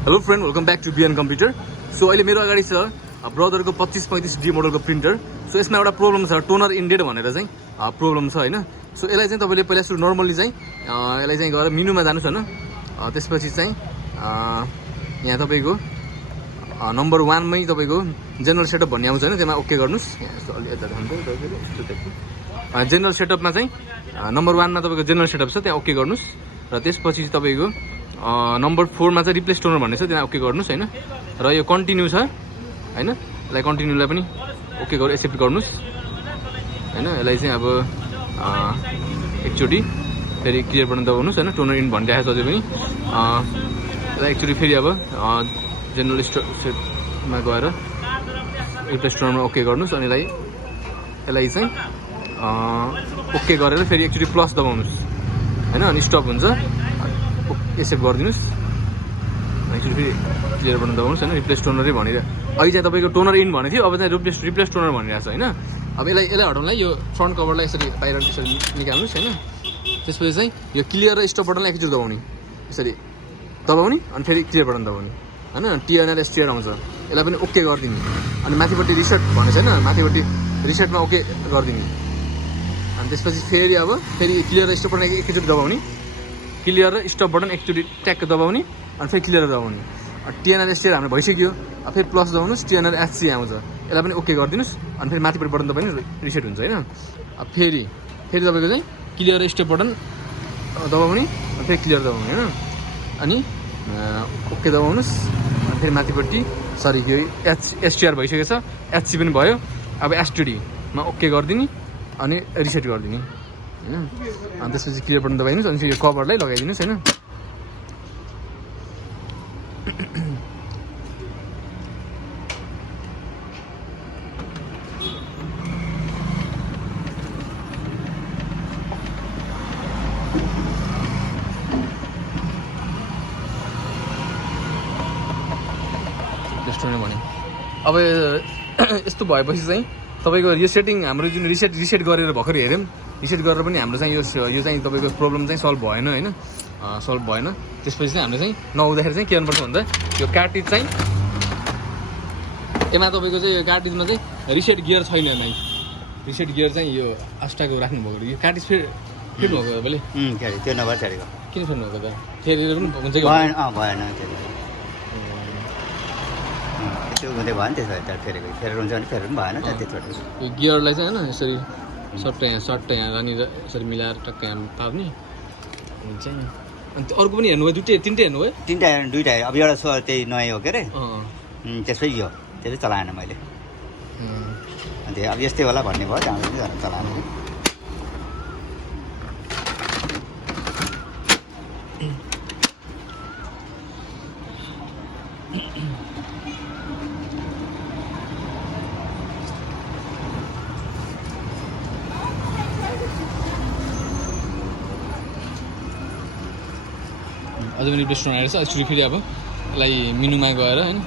Hello friend, welcome back to BN computer. So अहिले मेरो अगाडि छ ब्रदरको 2535D मोडलको प्रिन्टर। सो यसमा एउटा प्रब्लम छ, टोनर इन्डेड भनेर चाहिँ प्रब्लम छ हैन। सो यसलाई चाहिँ तपाईले पहिला सुरु नर्मली चाहिँ यसलाई चाहिँ गएर मेनुमा जानुस् हैन। त्यसपछि चाहिँ यहाँ तपाईको नम्बर 1 मै तपाईको जेनरल सेटअप भन्ने आउँछ हैन, त्यसमा ओके गर्नुस्। जेनरल सेटअपमा चाहिँ नम्बर 1 मा तपाईको जेनरल सेटअप छ, त्यहाँ ओके गर्नुस्। र त्यसपछि तपाईको नम्बर 4 मा चाहिँ रिप्लेस टोनर भन्ने छ, त्यहाँ ओके गर्नुस् हैन। र यो कन्टिन्यू छ हैन, यसलाई कन्टिन्यूलाई पनि ओके गरेर एक्सेप्ट गर्नुस् हैन। यसलाई चाहिँ अब एकचोटी फेरि क्लियर बटन दबाउनुस् हैन। टोनर इन भनिरहेको छ अझै पनि। यसलाई एकचोटी फेरि अब जेनरल सेटमा गएर रिप्लेस टोनरमा ओके गर्नुस् अनि यसलाई चाहिँ ओके गरेर फेरि एकचोटी प्लस दबाउनुस् हैन। अनि स्टप हुन्छ, एक्सेप्ट गरिदिनुस्। एकचोटि फेरि क्लियर बटन दबाउनुहोस् हैन। रिप्लेस टोनरै भनिरहेको, अहिले चाहिँ तपाईँको टोनर इन भनेको थियो, अब चाहिँ रिप्लेस टोनर भनिरहेको छ हैन। अब यसलाई हटाउनलाई यो फ्रन्ट कभरलाई यसरी बाहिर यसरी निकाल्नुहोस् हैन। त्यसपछि चाहिँ यो क्लियर र स्टप बटनलाई एकचोटि दबाउने, यसरी दबाउने अनि फेरि क्लियर बटन दबाउने हैन। टिएनआर एसटिआर आउँछ, यसलाई पनि ओके गरिदिने। अनि माथिपट्टि रिसेट भनेको छैन, माथिपट्टि रिसेटमा ओके गरिदिने। अनि त्यसपछि फेरि क्लियर र स्टप बटन एकचोटि दबाउने, क्लियर र स्टप बटन एकचोटि ट्याक्क दबाउने अनि फेरि क्लियर दबाउने। टिएनआर एसटिआर हाम्रो भइसक्यो, अब फेरि प्लस दबाउनुहोस्, टिएनआर एससी आउँछ, यसलाई पनि ओके गरिदिनुहोस्। अनि फेरि माथिपट्टि बटन दबाउने रिसेट हुन्छ हैन। अब फेरि तपाईँको चाहिँ क्लियर र स्टप बटन दबाउने अनि फेरि क्लियर दबाउने हैन। अनि ओके दबाउनुहोस् अनि फेरि माथिपट्टि सरी यो एसटिआर भइसकेको छ, एचसी पनि भयो। अब एसटिडीमा ओके गरिदिने अनि रिसेट गरिदिने हैन। अनि त्यसपछि क्लियर बटन दबाइदिनुहोस् अनि यो कभरलाई लगाइदिनुहोस् हैन। भने अब यस्तो भएपछि चाहिँ तपाईँको यो सेटिङ हाम्रो जुन रिसेट गरेर भर्खर हेऱ्यौँ, रिसेट गरेर पनि हाम्रो चाहिँ यो चाहिँ तपाईँको प्रब्लम चाहिँ सल्भ भएन हैन, सल्भ भएन। त्यसपछि चाहिँ हामीले चाहिँ नहुँदाखेरि चाहिँ के गर्नुपर्छ भन्दा यो कार्टिज चाहिँ यसमा तपाईँको चाहिँ यो कार्टिजमा चाहिँ रिसेट गियर छैन नै। रिसेट गियर चाहिँ यो अस्टाको राख्नुभएको, यो कार्टिज फेर्नु भएको तपाईँले त्यो नभए छाडेको किन फेर्नु भएको त? फेरि पनि हुन्छ कि भएन त्यो हुँदै भयो नि। त्यसो भए त फेरेर हुन्छ भने फेरेर पनि भएन त। त्यसबाट यो गियरलाई चाहिँ होइन यसरी सट्ट यहाँ रानीर यसरी मिलाएर टक्क यहाँ पार्ने हुन्छ नि। अनि अर्को पनि हेर्नुभयो, तिनटै हेर्नुभयो? दुइटा अब एउटा त्यही नयाँ हो के अरे, त्यसपछि यो त्यसले चलाएन मैले। अन्त अब यस्तै होला भन्ने भयो, त्यहाँबाट चलाएन। अझै पनि रिप्लेस टोनर आएर छ। एक्चुअली फेरि अब यसलाई मेनुमा गएर होइन,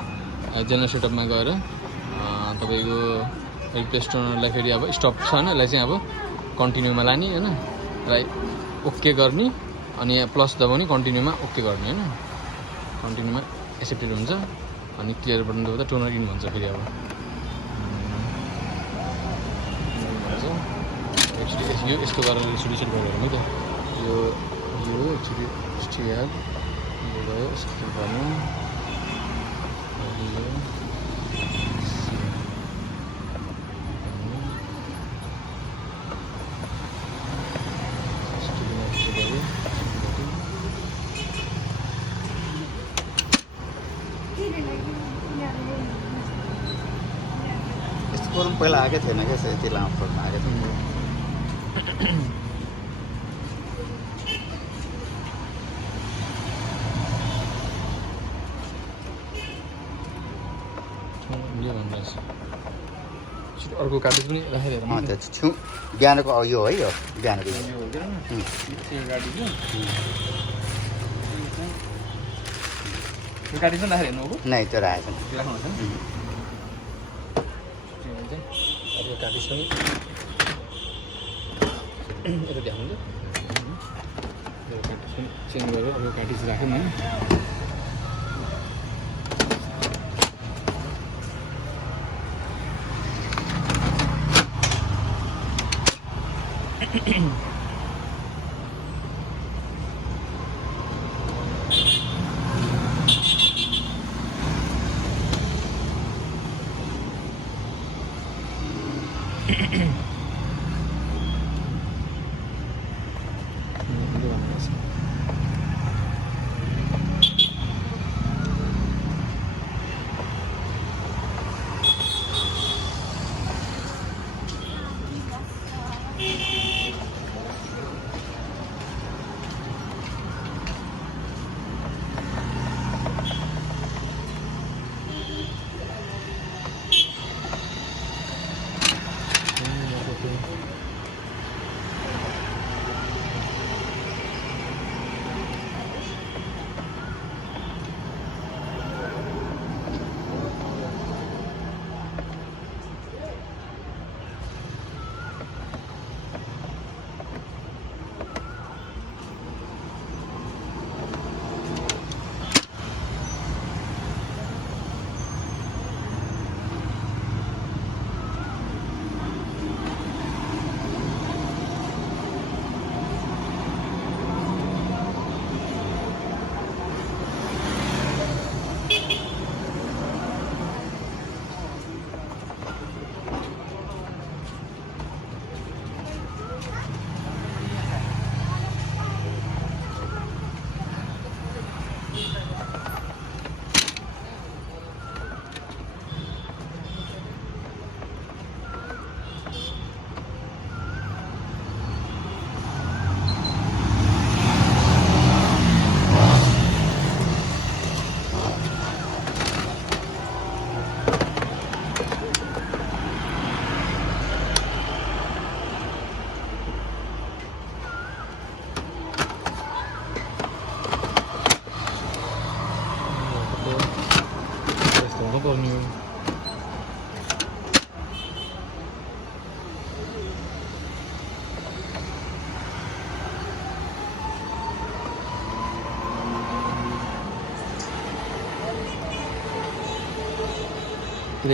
जेनरल सेटअपमा गएर तपाईँको रिप्लेस टोनरलाई फेरि अब स्टप छ होइन, यसलाई चाहिँ अब कन्टिन्यूमा लाने होइन, यसलाई ओके गर्ने अनि यहाँ प्लस दबाउने, कन्टिन्यूमा ओके गर्ने होइन। कन्टिन्यूमा एक्सेप्टेड हुन्छ अनि क्लियर बटन दबाउँदा टोनर इन भन्छ। फेरि अब एक्चुअली यो यस्तो गरेर रिसेट गरेर है त, यो एक्चुअली स्टियर यो भयो यस्तो गर्नु। यस्तो फोरम पहिला आएकै थिएन क्या, यति लामो फोरमा आएको थियो। अर्को कार्टिज पनि राखेर छु बिहानको यो है, यो बिहानको कार्टिज पनि राखेर हेर्नु नै त्यो राखेको छैन, राख्नुहुन्छ अर्को कार्टिज पनि यता ध्यान चेन्ज गरेर अर्को कार्टिज राखौँ न।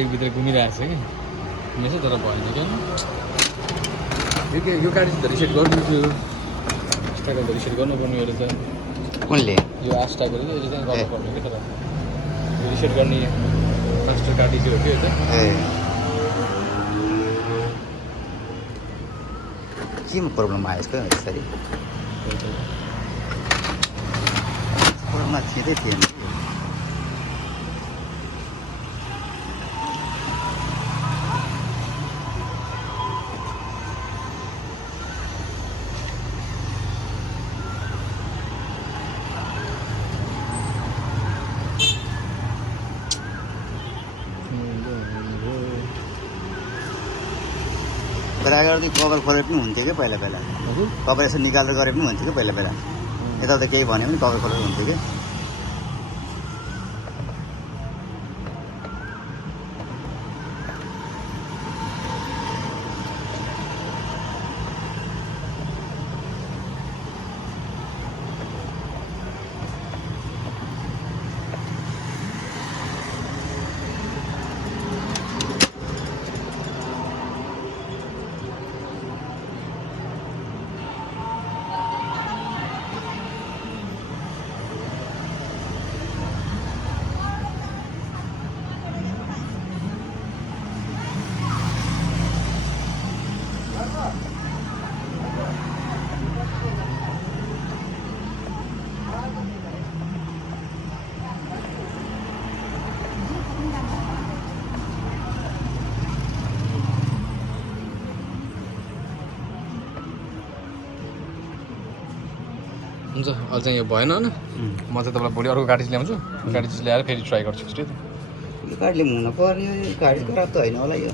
भित्र घुमिरहेको छ कि घुमेछ तर भएन क्या यो गाडी चाहिँ रिसेट गर्नु थियो आस्टाको त रिसेट गर्नुपर्ने हो रहेछ कुनले यो आस्टाको चाहिँ यसले चाहिँ गर्नुपर्ने कि तर रिसेट गर्ने मास्टर गाडी चाहिँ हो कि यो चाहिँ केमा प्रब्लम आयो यसको यसरी प्रब्लम थिएन थिएन बराबर कभर खोले पनि हुन्थ्यो क्या पहिला पहिला कभर यसो निकालेर गरे पनि हुन्थ्यो कि पहिला पहिला यताउता केही भन्यो भने कभर खोलेर हुन्थ्यो कि हुन्छ अहिले चाहिँ यो भएन होइन म चाहिँ तपाईँलाई भोलि अर्को गाडी चाहिँ ल्याउँछु गाडी चाहिँ ल्याएर फेरि ट्राई गर्छु गाडीले हुन पर्ने गाडी खराब त होइन होला यो